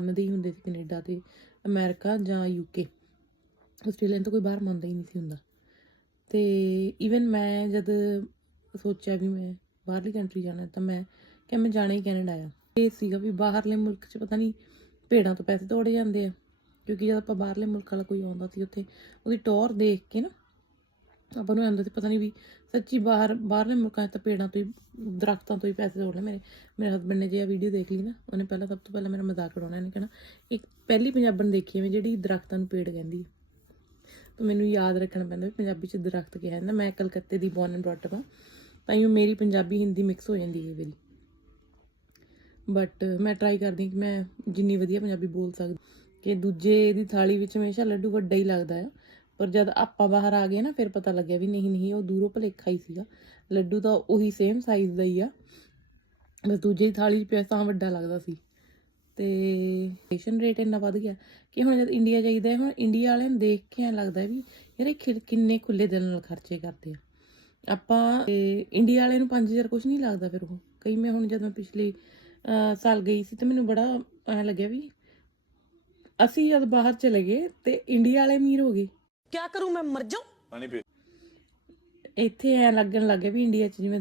ਮੰਨਦੇ ਹੀ ਹੁੰਦੇ ਸੀ ਕੈਨੇਡਾ ਤੇ, ਅਮਰੀਕਾ ਜਾਂ ਯੂਕੇ ਆਸਟ੍ਰੇਲੀਆ ਤੋਂ ਕੋਈ ਬਾਹਰ ਮੰਨਦਾ ਹੀ ਨਹੀਂ ਸੀ ਹੁੰਦਾ। ਤੇ ਇਵਨ ਮੈਂ ਜਦ ਸੋਚਿਆ ਵੀ ਮੈਂ ਬਾਹਰਲੀ ਕੰਟਰੀ ਜਾਣਾ, ਤਾਂ ਮੈਂ ਕਿ ਮੈਂ ਜਾਣਾ ਹੀ ਕੈਨੇਡਾ ਆ। ਇਹ ਸੀਗਾ ਵੀ ਬਾਹਰਲੇ ਮੁਲਕ 'ਚ ਪਤਾ ਨਹੀਂ ਭੇੜਾਂ ਤੋਂ ਪੈਸੇ ਤੋੜੇ ਜਾਂਦੇ ਆ, ਕਿਉਂਕਿ ਜਦ ਆਪਾਂ ਬਾਹਰਲੇ ਮੁਲਕ ਵਾਲਾ ਕੋਈ ਆਉਂਦਾ ਸੀ ਉੱਥੇ, ਉਹਦੀ ਟੌਰ ਦੇਖ ਕੇ ਨਾ ਆਪਾਂ ਨੂੰ ਐਂਦਾ ਸੀ, ਪਤਾ ਨਹੀਂ ਵੀ ਸੱਚੀ ਬਾਹਰ, ਬਾਹਰਲੇ ਮੁਲਕਾਂ 'ਚ ਤਾਂ ਪੇੜਾਂ ਤੋਂ ਹੀ, ਦਰਖਤਾਂ ਤੋਂ ਹੀ ਪੈਸੇ ਤੋੜ ਲੈ ਮੇਰੇ ਮੇਰੇ ਹਸਬੰਡ ਨੇ ਜੇ ਇਹ ਵੀਡੀਓ ਦੇਖ ਲਈ ਨਾ, ਉਹਨੇ ਪਹਿਲਾਂ ਸਭ ਤੋਂ ਪਹਿਲਾਂ ਮੇਰਾ ਮਜ਼ਾਕ ਉਡਾਉਣਾ, ਇਹਨੇ ਕਹਿਣਾ, ਇੱਕ ਪਹਿਲੀ ਪੰਜਾਬਣ ਦੇਖੀ ਹੈ ਮੈਂ ਜਿਹੜੀ ਦਰਖਤਾਂ ਨੂੰ ਪੇੜ ਕਹਿੰਦੀ ਹੈ। ਤਾਂ ਮੈਨੂੰ ਯਾਦ ਰੱਖਣਾ ਪੈਂਦਾ ਵੀ ਪੰਜਾਬੀ 'ਚ ਦਰਖਤ ਕਿਹਾ ਜਾਂਦਾ ਮੈਂ ਕਲਕੱਤੇ ਦੀ ਬੋਰਨ ਐਂਡ ਬ੍ਰੌਟ ਅਪ ਤਾਂ ਇਹ ਮੇਰੀ ਪੰਜਾਬੀ ਹਿੰਦੀ ਮਿਕਸ ਹੋ ਜਾਂਦੀ ਹੈ ਮੇਰੀ ਬਟ ਮੈਂ ਟਰਾਈ ਕਰਦੀ ਹਾਂ ਕਿ ਮੈਂ ਜਿੰਨੀ ਵਧੀਆ ਪੰਜਾਬੀ ਬੋਲ ਸਕਦੀ ਕਿ ਦੂਜੇ ਦੀ ਥਾਲੀ ਵਿੱਚ ਹਮੇਸ਼ਾ ਲੱਡੂ ਵੱਡਾ ਹੀ ਲੱਗਦਾ ਆ ਪਰ ਜਦ ਆਪਾਂ ਬਾਹਰ ਆ ਗਏ ਨਾ, ਫਿਰ ਪਤਾ ਲੱਗਿਆ ਵੀ ਨਹੀਂ ਨਹੀਂ, ਉਹ ਦੂਰੋਂ ਭਲੇਖਾ ਹੀ ਸੀਗਾ। ਲੱਡੂ ਤਾਂ ਉਹੀ ਸੇਮ ਸਾਈਜ਼ ਦਾ ਹੀ ਆ। ਬਸ ਦੂਜੇ ਦੀ ਥਾਲੀ 'ਚ ਪਿਆ ਤਾਂ ਵੱਡਾ ਲੱਗਦਾ ਸੀ। ਤੇ ਰੇਸ਼ਨ ਰੇਟ ਇੰਨਾ ਵੱਧ ਗਿਆ ਕਿ ਹੁਣ ਜਦ ਇੰਡੀਆ ਜਾਈਦਾ, ਹੁਣ ਇੰਡੀਆ ਵਾਲਿਆਂ ਨੂੰ ਦੇਖ ਕੇ ਐਂ ਲੱਗਦਾ ਵੀ ਯਾਰ ਇਹ ਖਿਲ- ਕਿੰਨੇ ਖੁੱਲੇ ਦਿਲ ਨਾਲ ਖਰਚੇ ਕਰਦੇ ਆ। ਆਪਾਂ ਇੰਡੀਆ ਵਾਲੇ ਨੂੰ 5000 ਕੁਝ ਨਹੀਂ ਲੱਗਦਾ ਫਿਰ ਉਹ। ਕਈ ਮੈਂ ਹੁਣ ਜਦ ਮੈਂ ਪਿਛਲੇ ਸਾਲ ਗਈ ਸੀ ਤੇ ਮੈਨੂੰ ਬੜਾ ਐਂ ਲੱਗਿਆ ਵੀ ਅਸੀਂ ਜਦ ਬਾਹਰ ਚਲੇ ਗਏ ਤੇ ਇੰਡੀਆ ਵਾਲੇ ਅਮੀਰ ਹੋ ਗਏ। ਕੀ ਕਰੂੰ ਮੈਂ ਮਰ ਜਾਉਂ ਪਾਣੀ ਪੀ ਇੱਥੇ ਐ ਲੱਗਣ ਲੱਗੇ ਵੀ ਇੰਡੀਆ 'ਚ ਜਿਵੇਂ